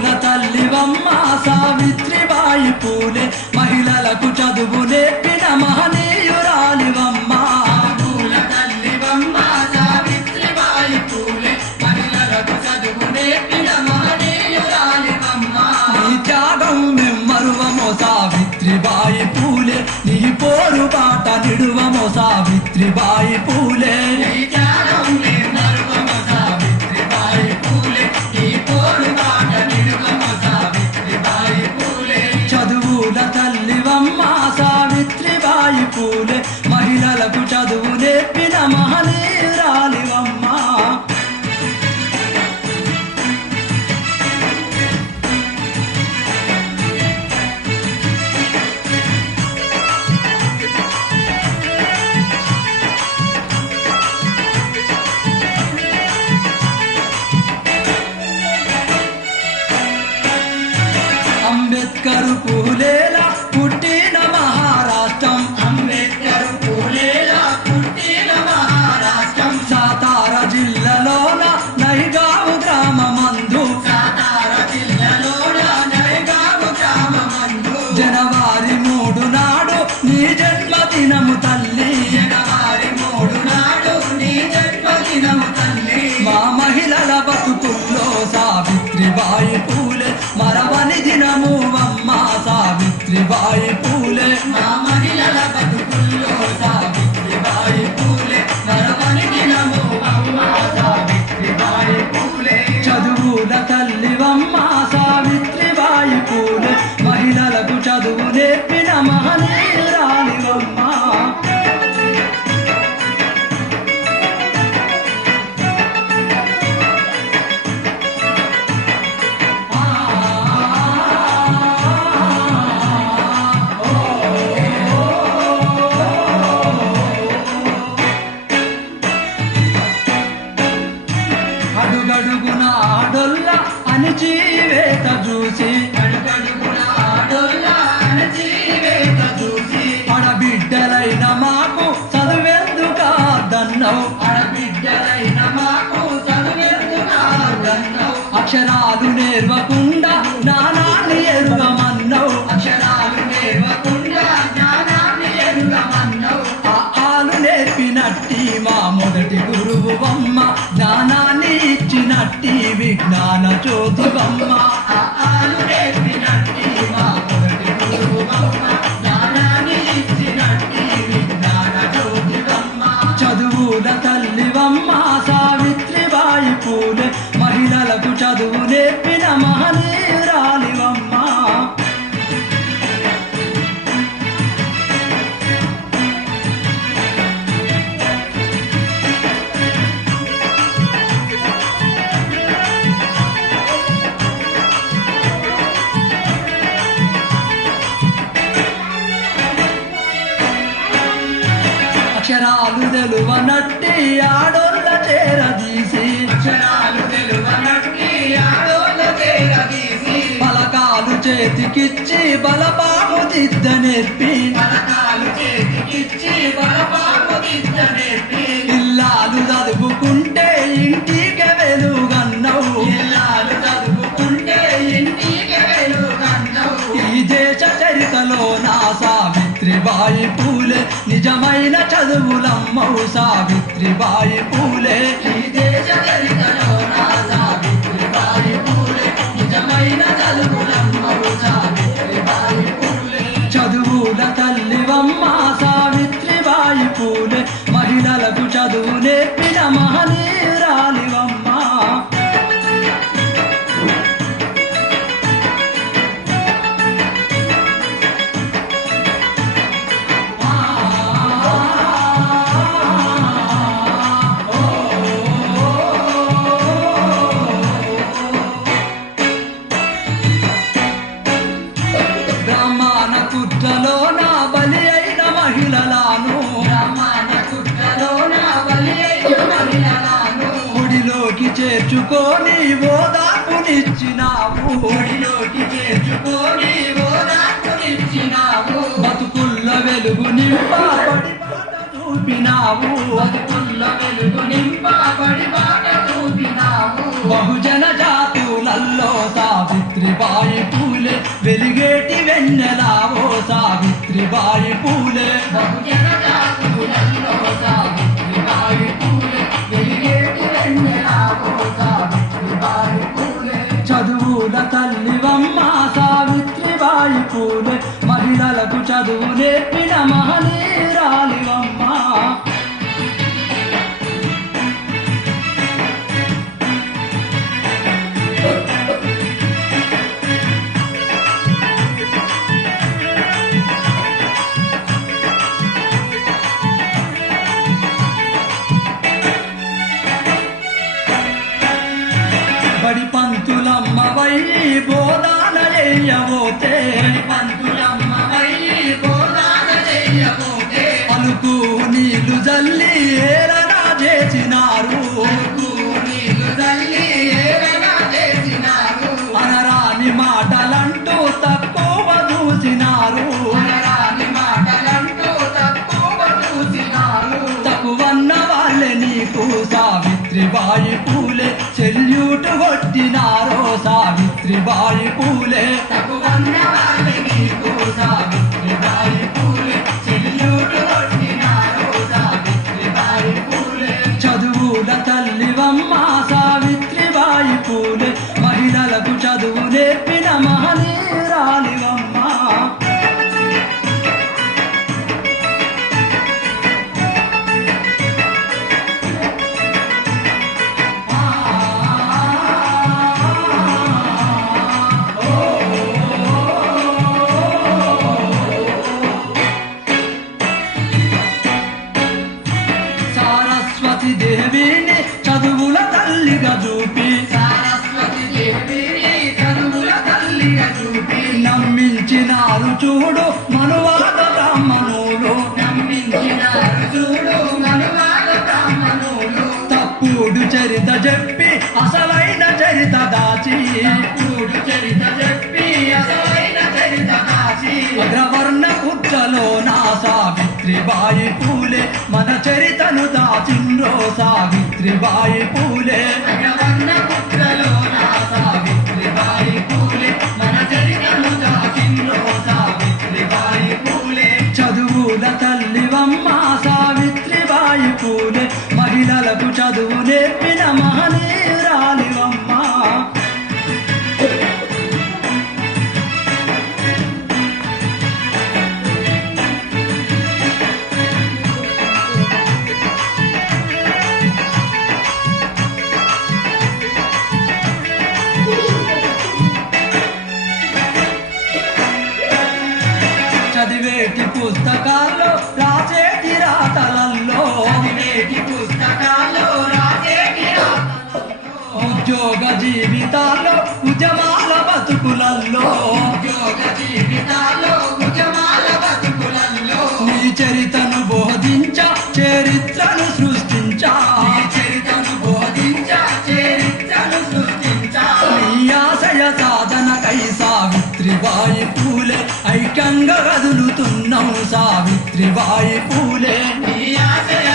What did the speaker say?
చదువుల తల్లివమ్మ సావిత్రిబాయి పూలే మహిళలకు చదువు నేర్పిన మహనీయురాలివమ్మ చదువుల తల్లివమ్మ సావిత్రిబాయి పూలే మహిళలకు చదువు నేర్పిన మహనీయురాలివమ్మ నీ త్యాగం మెమ్మరువమో సావిత్రిబాయి పూలే నీ పోరు బాట నిడువమో సావిత్రిబాయి పూలే చదువుల తల్లివమ్మ సావిత్రిబాయి పూలే మహిళలకు చదువు నేర్పిన మహనీయురాలివమ్మ అంబేద్కర్ పూలేలా పుట్టిన మహారాష్ట్రం అంబేద్కర్ పూలేలా పుట్టిన మహారాష్ట్రం సాతార జిల్లాలోన నైగావు గ్రామమందు సాతార జిల్లాలోన నైగావు గ్రామమందు జనవరి 3 నాడు నీ జన్మదినము తల్లి జనవరి 3 నాడు నీ జన్మదినము తల్లి మా మహిళల బతుకుల్లో సావిత్రిబాయి పూలే మరవని దినము అమ్మ సావిత్రిబాయి పూలే మా మహిళల బతుకుల్లో సావిత్రిబాయి పూలే మరవని దినము అమ్మ సావిత్రిబాయి పూలే చదువుల తల్లివమ్మ సావిత్రిబాయి పూలే మహిళలకు చదువు నేర్పిన మహనీయురాలివమ్మ అడుగడుగున ఆడొల్ల అణచివేత చూసి అడుగడుగున ఆడోళ్ళ అణచివేత చూసి ఆడబిడ్డలైన మాకు చదువెందుకాదన్నవు ఆడబిడ్డలైన మాకు చదువెందుకాదన్నవు అక్షరాలు నేర్వకుండా జ్ఞానాన్ని ఎరుగమన్నవు అక్షరాలు నేర్వకుండా జ్ఞానాన్ని ఎరుగమన్నవు ఆలు నేర్పినట్టి మా మొదటి గురువువమ్మ జ్ఞానాన్ని ఇచ్చినట్టి విజ్ఞాన జ్యోతివమ్మ ఆలు నేర్పినట్టి మా మొదటి గురువమ్మ జ్ఞానాన్ని ఇచ్చినట్టి విజ్ఞాన జ్యోతివమ్మ చదువుల తల్లివమ్మ సావిత్రిబాయి పూలే మహిళలకు చదువు నేర్పిన మహనీయురాలివమ్మ అక్షరాలు తెలువనట్టి ఆడోళ్ళ చేరదీసి అక్షరాలు తెలువనట్టి ఆడోళ్ళ చేరదీసి పలకాలు చేతికిచ్చి బలపాము దిద్ద నేర్పి పలకాలు చేతికిచ్చి బలపాము దిద్ద నేర్పి ఇల్లాలు చదువుకుంటే ఇంటికి వెలుగన్నవు ఇల్లాలు చదువుకుంటే ఇంటికి వెలుగన్నవు ఈ దేశ చరితలో నా సావిత్రిబాయి పూలే నిజమైన చదువులమ్మవు సావిత్రిబాయి పూలే ఈ దేశ చరిత్రలో నా సావిత్రిబాయి పూలే నిజమైన చదువులమ్మవు సావిత్రిబాయి పూలే చదువుల తల్లివమ్మ సావిత్రిబాయి పూలే మహిళలకు చదువు నేర్పిన మహనీయురాలివమ్మ బ్రహ్మాన కుట్రలో నా బలి అయిన మహిళలను బ్రహ్మాండ కుట్రలో నా బలి అయిన మహిళలను ఒడిలోకి చేర్చుకొని ఓదార్పునిచ్చినావు ఒడిలోకి చేర్చుకొని ఓదార్పునిచ్చినావు బతుకుల్ల వెలుగు నింపబడి బాట చూపినావు బతుకుల్ల వెలుగు నింపబడి బాట చూపినావు బహుజన జాతులల్లో సావిత్రి సావిత్రిబాయి పూలే బహుజన జాతులలో సావిత్రిబాయి పూలే వెలిగేటి వెన్నెలాగో సావిత్రిబాయి పూలే చదువుల తల్లివమ్మ సావిత్రిబాయి పూలే మహిళలకు చదువు నేర్పిన మహనీయురాలివమ్మ బడి పంతులమ్మవై బోధాన చేయబోతే పంతులమ్మవై బోధాన చేయబోతే అలుకు నీళ్లు జల్లి ఏరగా చేసినారు నీళ్లు తల్లి ఏరగా చేసినారు అనరాని మాటలంటూ తక్కువ చూసినారు అనరాని మాటలంటూ తక్కువ చూసినారు తక్కువన్న వాళ్ళే నీకు సావిత్రిబాయి పూలే సెల్యూట్ కొట్టినారో సావిత్రిబాయి పూలే తగువన్న వాళ్ళే నీకు సావిత్రిబాయి పూలే చెల్లుడు కొట్టినారు సావిత్రిబాయి పూలే చదువుల తల్లివమ్మ సావిత్రిబాయి పూలే మహిళలకు చదువు నేర్పిన మహనీయురాలివమ్మ సరస్వతి దేవిని చదువుల తల్లిగా చూపి సరస్వతి దేవిని చదువుల తల్లిగా చూపి నమ్మించినారు చూడు మనువాద బ్రాహ్మణులు నమ్మించినారు చూడు మనువాద బ్రాహ్మణులు తప్పుడు చరిత చెప్పి అసలైన చరిత దాచి కూడు చరిత చెప్పి అసలైన చరిత కాచి అగ్రవర్ణ పుత్రలో నా సావిత్రిబాయి పూలే మన చరితను దాచిండ్రో సావిత్రిబాయి పూలే అగ్రవర్ణ పుత్రలో నా సావిత్రిబాయి పూలే మన చరితను దాచిండ్రో సావిత్రిబాయి పూలే చదువుల తల్లివమ్మ సావిత్రిబాయి పూలే మహిళలకు చదువు నేర్పిన మహనీయురాలివమ్మ చదివేటి పుస్తకాల్లో రాసేటి రాతలల్లో చదివేటి పుస్తకాల్లో రాసేటి ఉద్యోగ జీవితాల్లో ఉద్యమాల బతుకులల్లో ఉద్యోగ జీవితాల్లో ఉద్యమాల బతుకులలో నీ చరితను బోధించ చరిత్రను సృష్టించా ఈ చరితను బోధించ చరిత్రను సృష్టించ నీ ఆశయ సాధనకై సావిత్రిబాయి పూలే ఐక్యంగా కదులుతున్నాం సావిత్రిబాయి పూలే ఈ ఆశయ